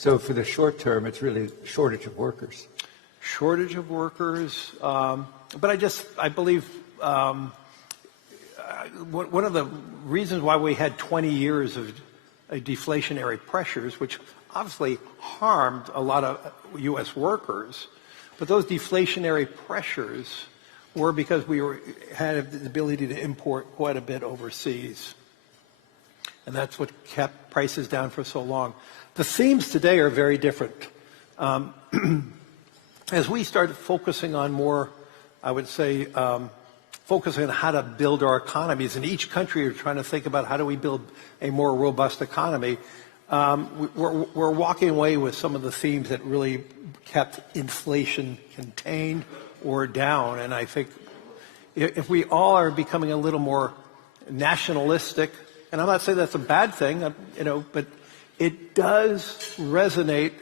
So for the short term, it's really shortage of workers. Shortage of workers, but I believe one of the reasons why we had 20 years of deflationary pressures, which obviously harmed a lot of U.S. workers, but those deflationary pressures were because we had the ability to import quite a bit overseas. And that's what kept prices down for so long. The themes today are very different. As we start focusing on more, I would say, focusing on how to build our economies, and each country are trying to think about how do we build a more robust economy, we're walking away with some of the themes that really kept inflation contained or down. And I think if we all are becoming a little more nationalistic, and I'm not saying that's a bad thing, but it does resonate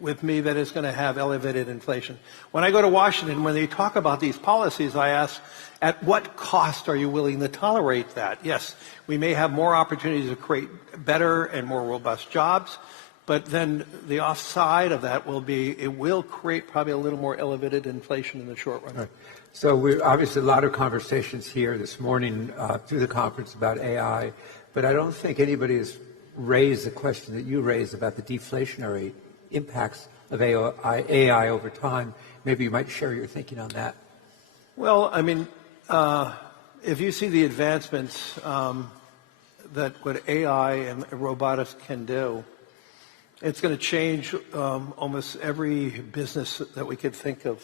with me that it's going to have elevated inflation. When I go to Washington, when they talk about these policies, I ask, at what cost are you willing to tolerate that? Yes, we may have more opportunities to create better and more robust jobs, but then the offside of that will be, it will create probably a little more elevated inflation in the short run. Right. So we're obviously a lot of conversations here this morning through the conference about AI, but I don't think anybody has raised the question that you raised about the deflationary impacts of AI over time. Maybe you might share your thinking on that. Well, I mean, if you see the advancements that what AI and robotics can do, it's going to change almost every business that we could think of.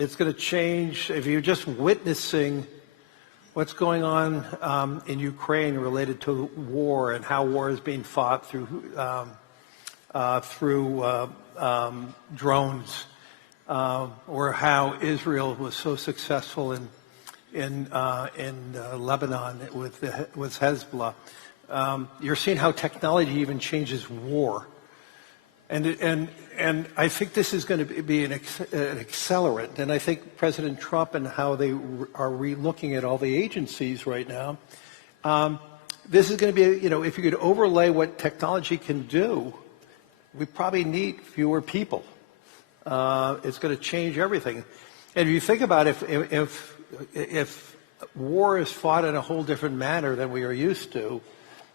It's going to change, if you're just witnessing what's going on in Ukraine related to war and how war is being fought through drones, or how Israel was so successful in Lebanon with Hezbollah. You're seeing how technology even changes war, and I think this is going to be an accelerant. And I think President Trump and how they are re-looking at all the agencies right now. This is going to be, if you could overlay what technology can do, we probably need fewer people. It's going to change everything. And if you think about it, if war is fought in a whole different manner than we are used to,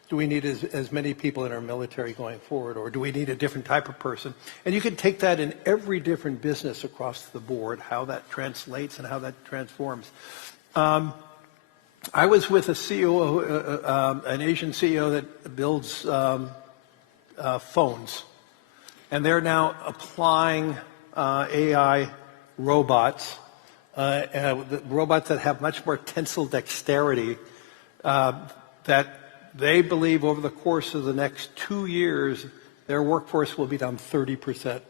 do we need as many people in our military going forward, or do we need a different type of person? And you can take that in every different business across the board, how that translates and how that transforms. I was with a CEO, an Asian CEO that builds phones. And they're now applying AI robots, robots that have much more tensile dexterity, that they believe over the course of the next 2 years, their workforce will be down 30%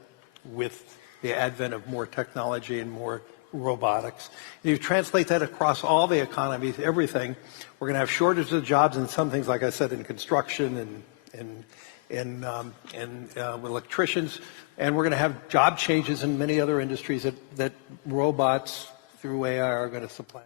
with the advent of more technology and more robotics. If you translate that across all the economies, everything, we're going to have shortages of jobs in some things, like I said, in construction and with electricians, and we're going to have job changes in many other industries that robots through AI are going to supplant.